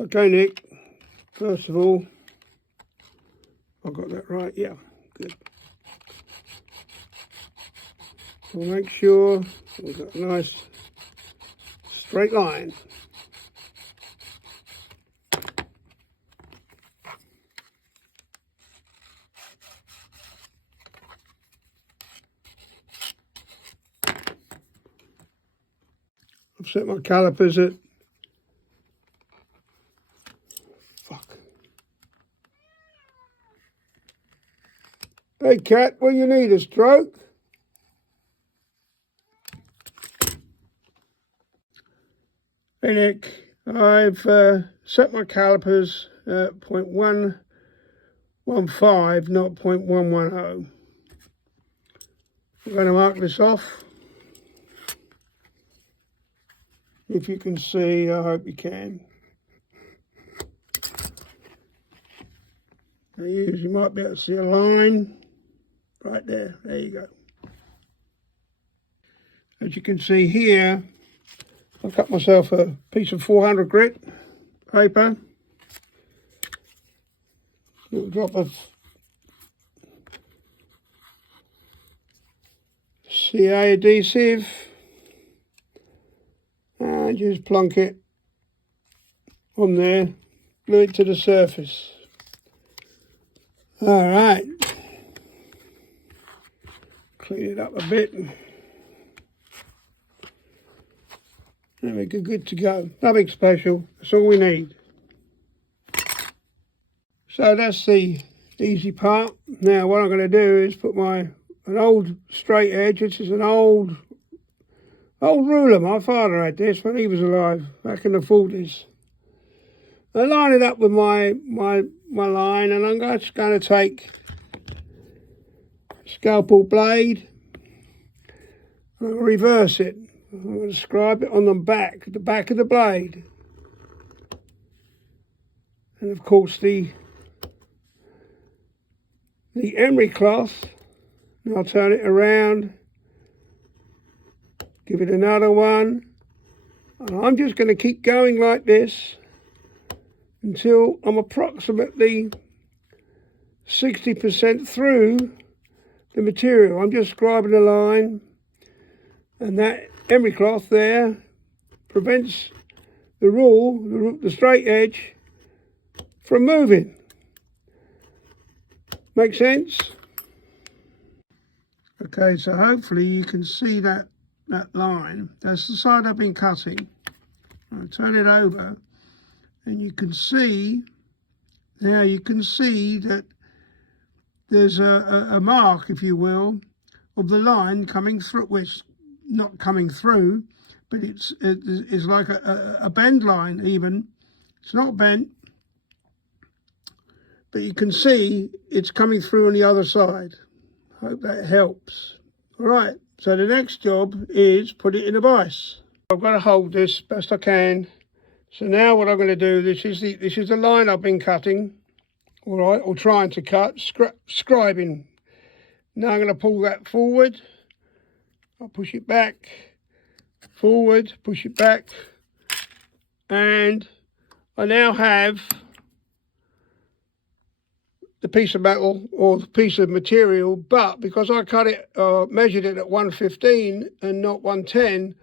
Okay, Nick, first of all, I got that right, yeah, good. We'll make sure we've got a nice straight line. I've set my calipers at, Hey cat, what you need, a stroke? Hey Nick, I've set my calipers at 0.115, not 0.110. I'm going to mark this off. If you can see, I hope you can. You might be able to see a line right there. There you go. As you can see here, I cut myself a piece of 400 grit paper. A little drop of CA adhesive. And just plonk it on there, glue it to the surface. All right, clean it up a bit, and we're good to go. Nothing special, that's all we need. So that's the easy part. Now what I'm going to do is put an old straight edge. This is an old ruler. My father had this when he was alive, back in the 40s. I line it up with my line, and I'm just going to take a scalpel blade and I'll reverse it. I'm going to scribe it on the back of the blade. And of course the emery cloth, and I'll turn it around, give it another one, and I'm just going to keep going like this until I'm approximately 60% through the material. I'm just scribing a line, and that emery cloth there prevents the straight edge from moving. Make sense? Okay, so hopefully you can see that line. That's the side I've been cutting. I'll turn it over, and you can see that there's a mark, if you will, of the line coming through, which not coming through, but it's like a bend line even. It's not bent, but you can see it's coming through on the other side. Hope that helps. All right, so the next job is put it in a vise. I've got to hold this best I can. So now what I'm going to do, this is the line I've been cutting, all right, or trying to cut, scribing. Now I'm going to pull that forward. I'll push it back, forward, push it back, and I now have the piece of metal or the piece of material, but because I cut it, measured it at 115 and not 110,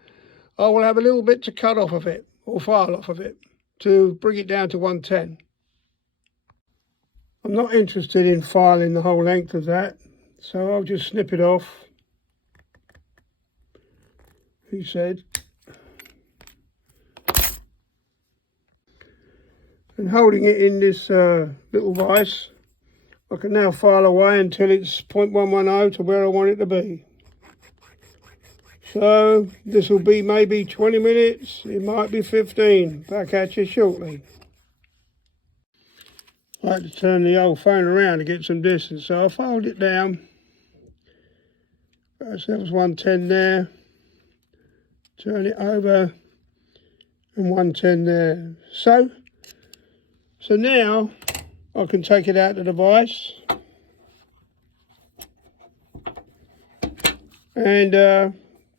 I will have a little bit to cut off of it, or file off of it, to bring it down to 110. I'm not interested in filing the whole length of that, so I'll just snip it off, he said. And holding it in this little vise, I can now file away until it's 0.110 to where I want it to be. So this will be maybe 20 minutes, it might be 15. Back at you shortly. I like to turn the old phone around to get some distance, so I'll fold it down. So that was 110 there. Turn it over, and 110 there. So now I can take it out of the vise, and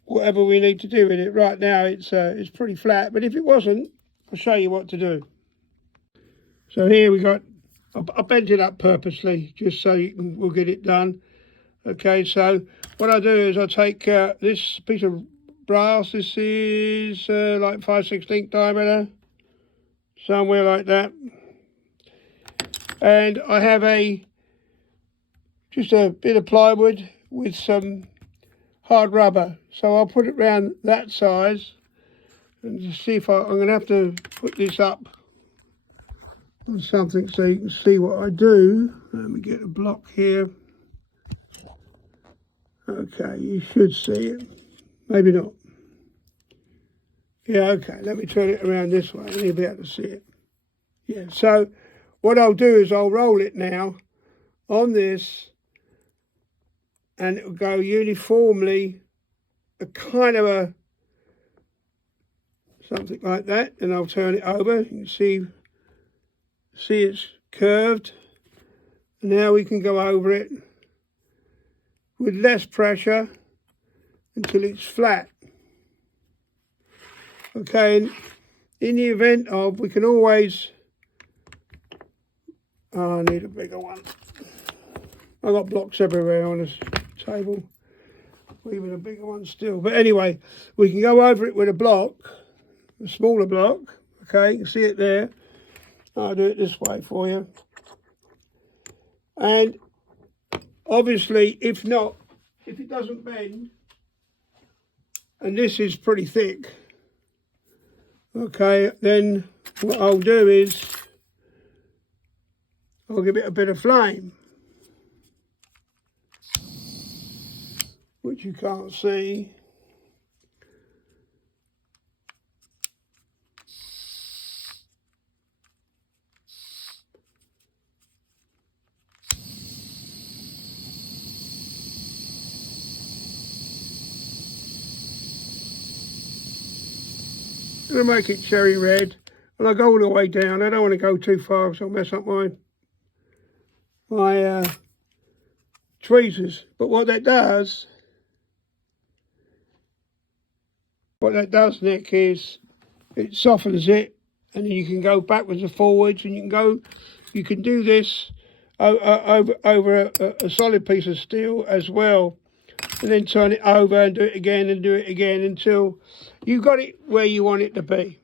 whatever we need to do with it. Right now it's pretty flat, but if it wasn't, I'll show you what to do. So here we got, I bent it up purposely just so we'll get it done. Okay, so what I do is I take this piece of brass. This is like 5/16 diameter, somewhere like that. And I have just a bit of plywood with some hard rubber. So I'll put it around that size and just see if I'm going to have to put this up on something so you can see what I do. Let me get a block here. Okay, you should see it. Maybe not. Yeah, okay, let me turn it around this way and you'll be able to see it. Yeah, so what I'll do is I'll roll it now on this and it will go uniformly, a kind of a, something like that, and I'll turn it over. You can see it's curved. And now we can go over it with less pressure until it's flat. Okay, and in the event of, we can always, oh, I need a bigger one. I've got blocks everywhere on this table, even a bigger one still. But anyway, we can go over it with a block, a smaller block. Okay, you can see it there. I'll do it this way for you. And obviously, if it doesn't bend, and this is pretty thick, okay, then what I'll do is I'll give it a bit of flame, which you can't see. I'm going to make it cherry red, and I go all the way down. I don't want to go too far because I'll mess up my tweezers. But what that does, Nick, is it softens it, and then you can go backwards and forwards, and you can do this over a solid piece of steel as well, and then turn it over and do it again and do it again until you've got it where you want it to be.